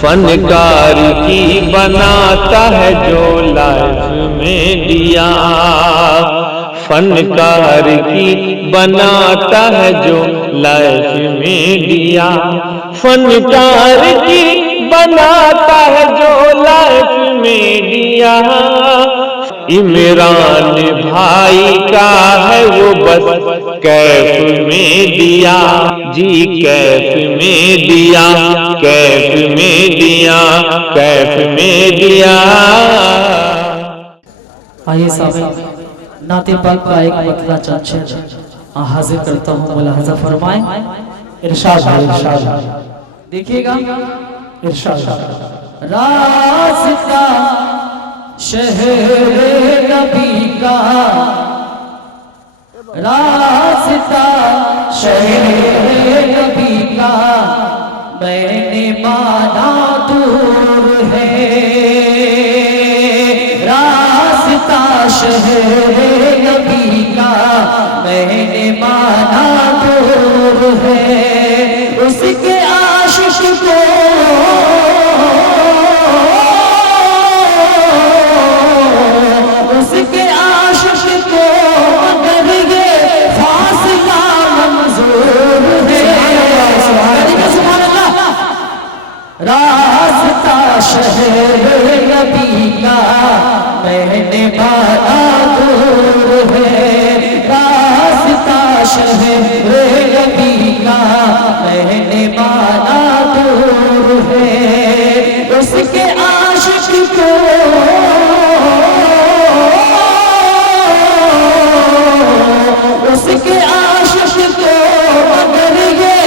فنکار کی بناتا ہے جو لائف میں دیا، فنکار کی بناتا ہے جو لائف میں دیا، فنکار کی بناتا ہے جو لائف میں دیا۔ عمران بھائی کا ہے وہ بس کیف میں دیا، جی کیف میں دیا، کیف میں دیا، کیف میں دیا۔ آئیے صاحب نعت پاک کا ایک مطلع چند شعر حاضر کرتا ہوں، ملاحظہ فرمائیں۔ ارشاد ہے، ارشاد ہے، دیکھیے گا ارشاد۔ راستہ شہر نبی کا، راستہ شہر نبی کا، میں نے مانا دور ہے، راستہ شہر نبی کا، میں نے مانا دور ہے، اس کے عاشق کو راستہ شہر نبی کا، میں نے مانا دور ہے، راستہ شہر نبی کا، میں نے مانا دور ہے، اس کے عاشق کو اس کے عاشق کو مگر یہ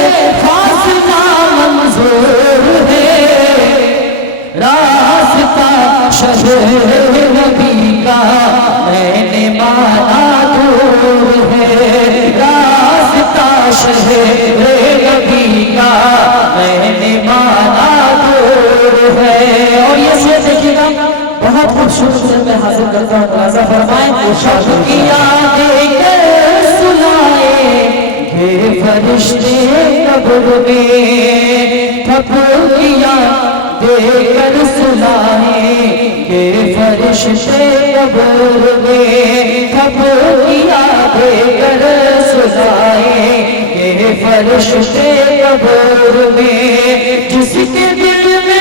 فاصلہ منظور ہے، راستہ شہر نبی کا، میں نے مانا دور ہے، راستہ شہر نبی کا، میں نے مانا دور ہے۔ اور یہ سے دیکھیے گا بہت خوبصورت سے میں حاضر کرتا ہوں، ملاحظہ فرمائیں۔ شب کی یادیں کر سنائے گے فرشتے قبر میں، تھپڑ کیا دے کر سنائیں گے فرشتے قبر میں، تھپڑ کیا دے کر سنائیں گے فرشتے قبر میں، جس کے دل میں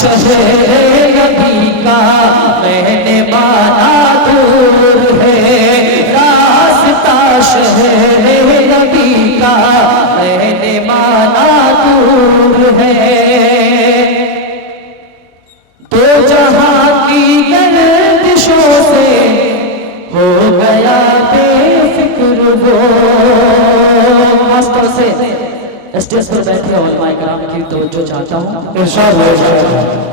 شہر نبی کا، میں نے مانا دور ہے، راستہ شہر نبی کا، میں نے مانا دور ہے، دو جہاں کی گردشوں سے ہو گیا بے فکر وہ، خاص طور سے اسٹیج پر بیٹھے علماء کرام کی توجہ چاہتا ہوں، ارشاد ہے۔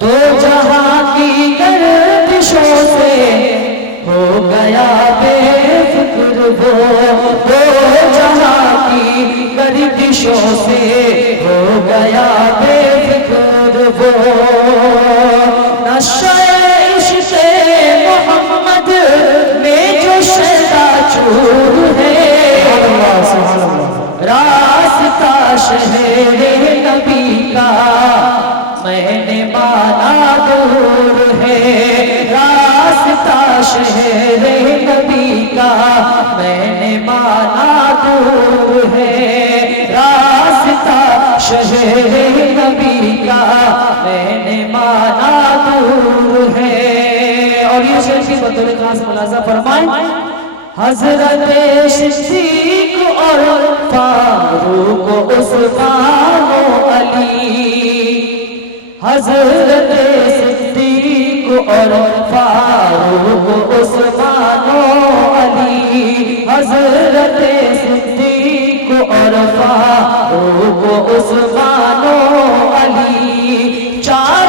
دو جہاں کی گردشوں سے ہو گیا بے فکر وہ، دو جہاں کی گردشوں سے ہو گیا بے فکر وہ، نشہ عشق محمد میں جو شیدا چور ہے، راستہ شہر نبی کا، میں نے مانا دور ہے، راستہ شہر نبی کا، میں نے مانا دور ہے، راستہ شہر نبی کا، میں نے مانا دور ہے۔ اور یہ شعر کی بطور خاص ملاحظہ فرمائیں۔ حضرت صدیق اور فاروق و عثمان و علی، حضرت صدیق اور فاروق و عثمان و علی، حضرت صدیق اور فاروق و عثمان و علی، چار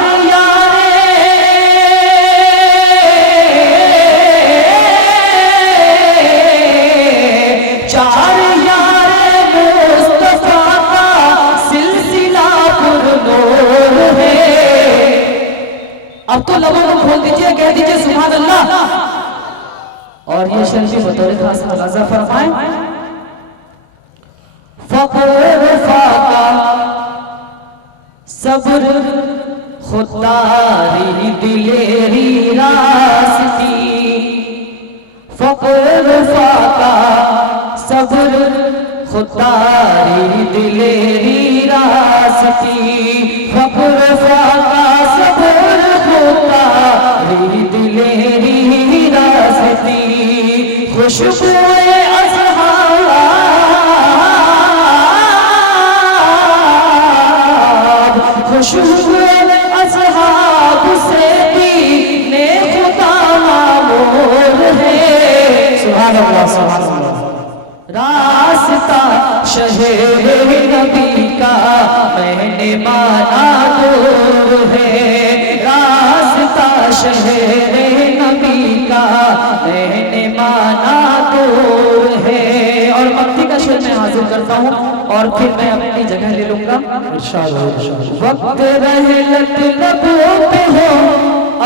چار یار مصطفیٰ کا اب تو لبوں کو کھول دیجئے، کہہ دیجئے سبحان اللہ. اور یہ شریف بطور خاص ملاحظہ فرمائیں. فقر فاقہ صبر خودداری دلیری راستی. فقر فاقہ صبر خودداری دلیری راستی. فقر فاقہ صبر خودداری دلیری راستی. خوشبوئے اصحاب خوشبوئے اصحاب سے دین خدا معمور ہے. سبحان اللہ سبحان اللہ. راستہ شہر نبی کا میں نے مانا دور ہے. راستہ شہر نبی کا میں نے مانا دور ہے. اور مکتی کا شعر میں حاضر کرتا ہوں اور پھر میں اپنی جگہ لے لوں گا. وقت رحلت لبوں پہ ہو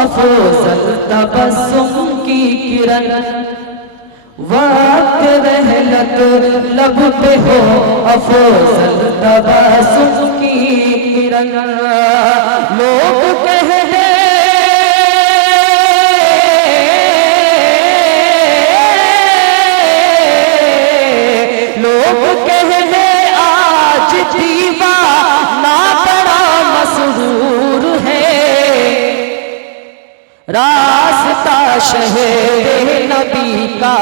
افضل تبسم کی کرن. وقت رحلت لب پہ ہو افضل تبسم کی کرن. لوگ کہتے لوگ کہتے آج دیوانہ بڑا مسرور ہے. راستہ شہر نبی کا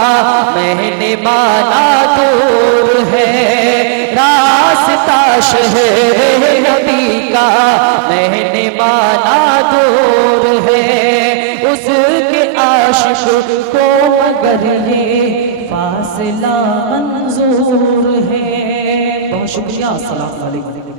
میں نے مانا دور ہے. راستہ شہر نبی کا میں نے مانا دور ہے. اس کے عاشق کو مگر یہ فاصلہ منظور ہے. بہت شکریہ. السلام علیکم.